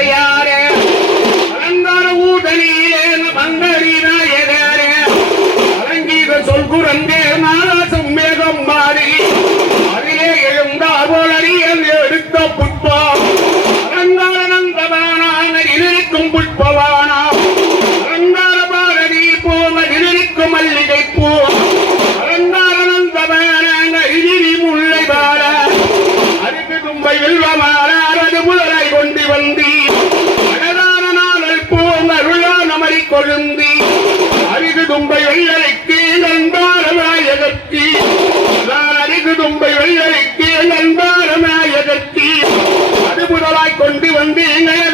தந்தையாரே அலங்கார ஊதலியிலே மங்கரி நாயகரே அலங்கீத சொல்குரந்தே நாராசம் மேகம் மாறி அதிலே புட்பவா? கொழும்பி அரிது தும்பை வெள்ளரைக்கு நண்பாரநாயகத்தி அரிது தும்பை வெள்ளரைக்கு நண்பாரநாயகத்தி அது முதலாய் கொண்டு வந்து நயகாரம்